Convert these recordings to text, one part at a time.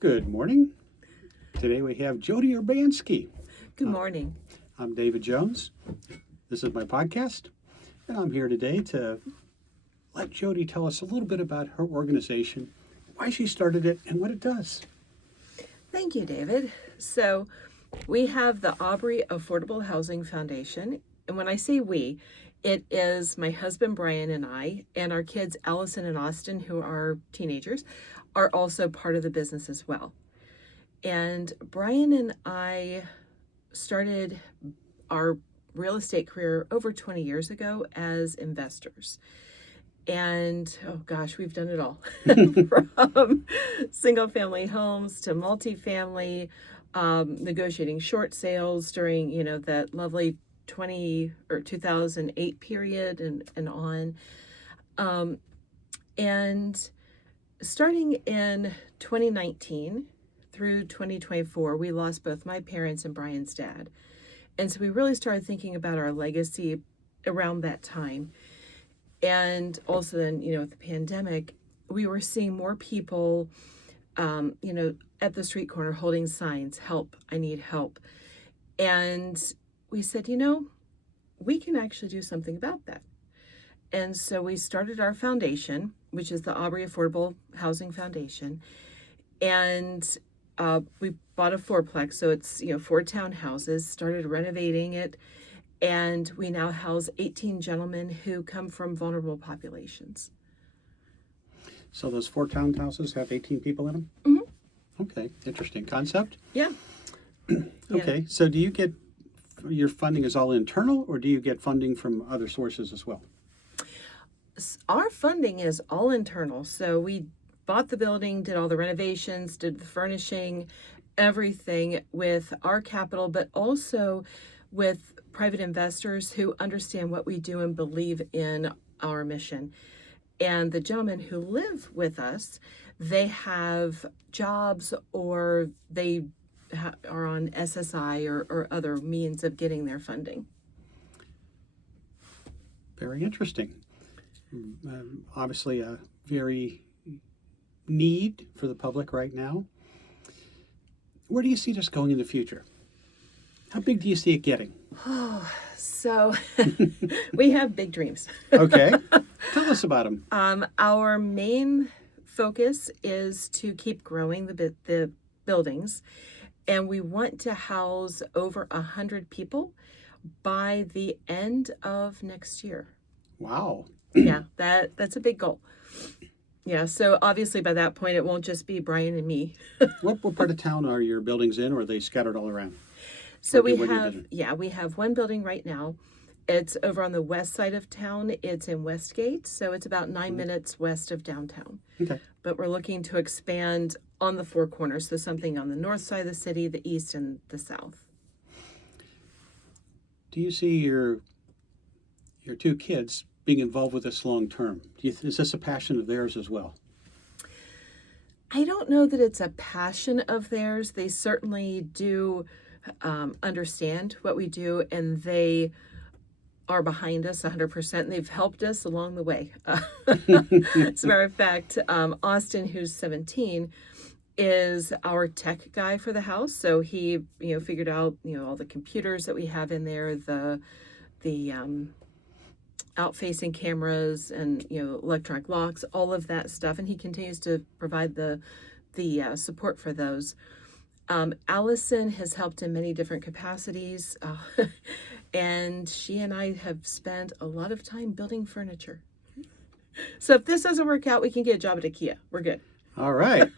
Good morning. Today we have Jody Urbanski. Good morning. I'm David Jones. This is my podcast, and I'm here today to let Jody tell us a little bit about her organization, why she started it, and what it does. Thank you, David. So we have the Aubrey Affordable Housing Foundation. And when I say we, it is my husband, Brian, and I, and our kids, Allison and Austin, who are teenagers, are also part of the business as well. And Brian and I started our real estate career over 20 years ago as investors. And oh gosh, we've done it all from single family homes to multifamily, negotiating short sales during, that lovely 2008 period and on. And starting in 2019 through 2024, we lost both my parents and Brian's dad. And so we really started thinking about our legacy around that time. And also then, with the pandemic, we were seeing more people, at the street corner holding signs, help, I need help. And we said, we can actually do something about that. And so we started our foundation, which is the Aubrey Affordable Housing Foundation. And we bought a fourplex, so it's, 4 townhouses, started renovating it. And we now house 18 gentlemen who come from vulnerable populations. So those 4 townhouses have 18 people in them? Mm-hmm. Okay, interesting concept. Yeah. Okay, so do you get, your funding is all internal, or do you get funding from other sources as well? Our funding is all internal. So we bought the building, did all the renovations, did the furnishing, everything with our capital, but also with private investors who understand what we do and believe in our mission. And the gentlemen who live with us, they have jobs or they are on SSI or other means of getting their funding. Very interesting. Obviously a very need for the public right now. Where do you see this going in the future? How big do you see it getting? So we have big dreams. Okay. Tell us about them. Our main focus is to keep growing the buildings, and we want to house over 100 people by the end of next year. Wow. Yeah, that's a big goal. Yeah, so obviously by that point it won't just be Brian and me. What part of town are your buildings in, or are they scattered all around? So we have one building right now. It's over on the west side of town. It's in Westgate, so it's about 9 minutes west of downtown. Okay. But we're looking to expand on the 4 corners, so something on the north side of the city, the east, and the south. Do you see your 2 kids being involved with this long term? Is this a passion of theirs as well? I don't know that it's a passion of theirs. They certainly do understand what we do, and they are behind us 100%, and they've helped us along the way. As a matter of fact, Austin, who's 17, is our tech guy for the house. So he, figured out, all the computers that we have in there, the out-facing cameras and, electronic locks, all of that stuff. And he continues to provide the support for those. Allison has helped in many different capacities, and she and I have spent a lot of time building furniture. So if this doesn't work out, we can get a job at IKEA. We're good. All right.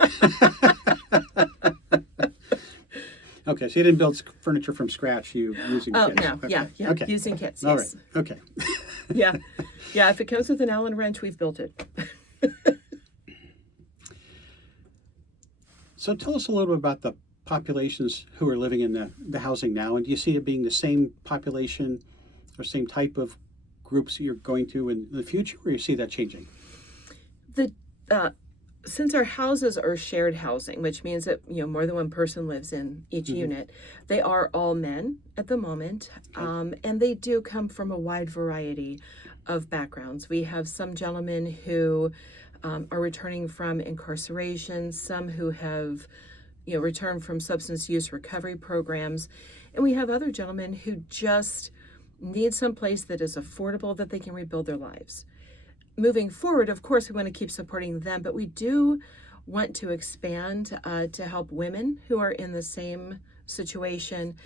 Okay, so you didn't build furniture from scratch, you using kits. No, okay. Yeah, okay. Using kits, All yes. right, okay. Yeah, if it comes with an Allen wrench, we've built it. So tell us a little bit about the populations who are living in the housing now, and do you see it being the same population or same type of groups you're going to in the future, or you see that changing? Since our houses are shared housing, which means that more than one person lives in each unit, they are all men at the moment, and they do come from a wide variety of backgrounds. We have some gentlemen who are returning from incarceration, some who have, returned from substance use recovery programs. And we have other gentlemen who just need some place that is affordable, that they can rebuild their lives. Moving forward, of course, we want to keep supporting them, but we do want to expand to help women who are in the same situation,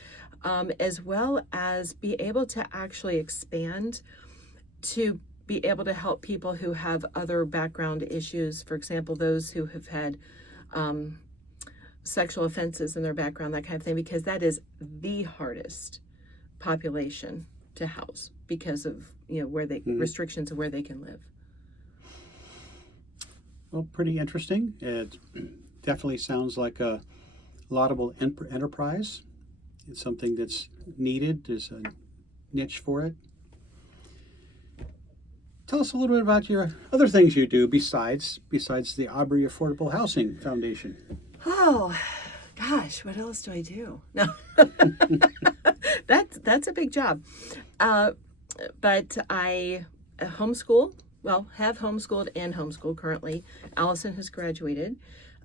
as well as be able to actually expand to be able to help people who have other background issues. For example, those who have had sexual offenses in their background, that kind of thing, because that is the hardest population to house because of where they restrictions of where they can live. Well, pretty interesting. It definitely sounds like a laudable enterprise. It's something that's needed. There's a niche for it. Tell us a little bit about your other things you do besides the Aubrey Affordable Housing Foundation. Oh, gosh, what else do I do? No, that's a big job. But I homeschool. Well, have homeschooled and homeschool currently. Allison has graduated.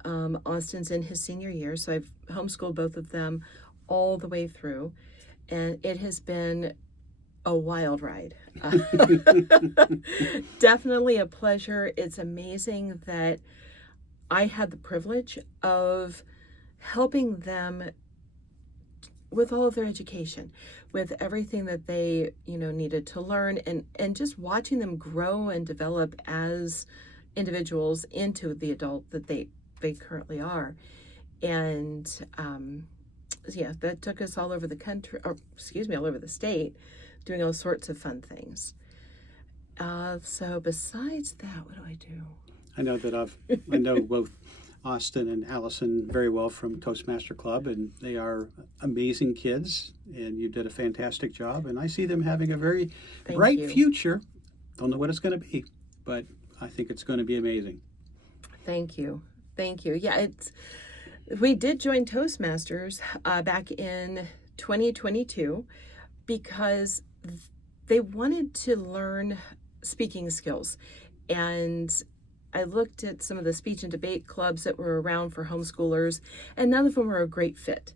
Austin's in his senior year, so I've homeschooled both of them all the way through, and it has been a wild ride. Definitely a pleasure. It's amazing that I had the privilege of helping them with all of their education, with everything that they needed to learn, and just watching them grow and develop as individuals into the adult that they currently are. And that took us all over the country, all over the state, doing all sorts of fun things. So besides that, what do I do? I know both Austin and Allison very well from Toastmaster Club, and they are amazing kids, and you did a fantastic job, and I see them having a very bright future. Don't know what it's going to be, but I think it's going to be amazing. Thank you. Yeah, we did join Toastmasters back in 2022 because they wanted to learn speaking skills, and I looked at some of the speech and debate clubs that were around for homeschoolers, and none of them were a great fit.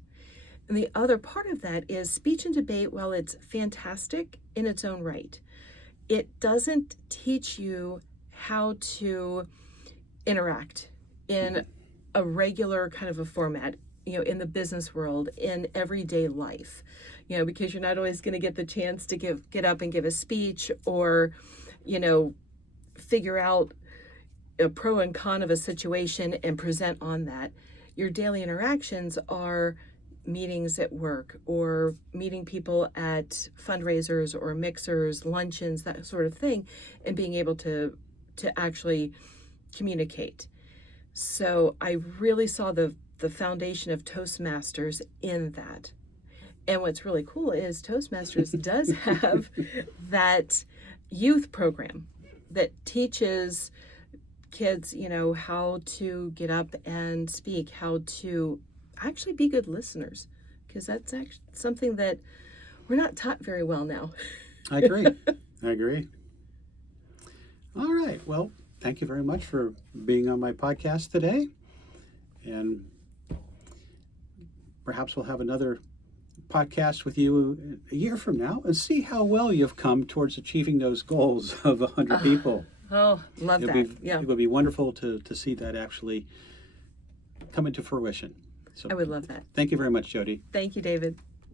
And the other part of that is speech and debate, while it's fantastic in its own right, it doesn't teach you how to interact in a regular kind of a format, in the business world, in everyday life, because you're not always going to get the chance to get up and give a speech or, figure out a pro and con of a situation and present on that. Your daily interactions are meetings at work or meeting people at fundraisers or mixers, luncheons, that sort of thing, and being able to actually communicate. So I really saw the foundation of Toastmasters in that. And what's really cool is Toastmasters does have that youth program that teaches kids, how to get up and speak, how to actually be good listeners, because that's actually something that we're not taught very well now. I agree. All right. Well, thank you very much for being on my podcast today. And perhaps we'll have another podcast with you a year from now and see how well you've come towards achieving those goals of 100 people. Oh, love that. Yeah. It would be wonderful to see that actually come into fruition. So I would love that. Thank you very much, Jody. Thank you, David.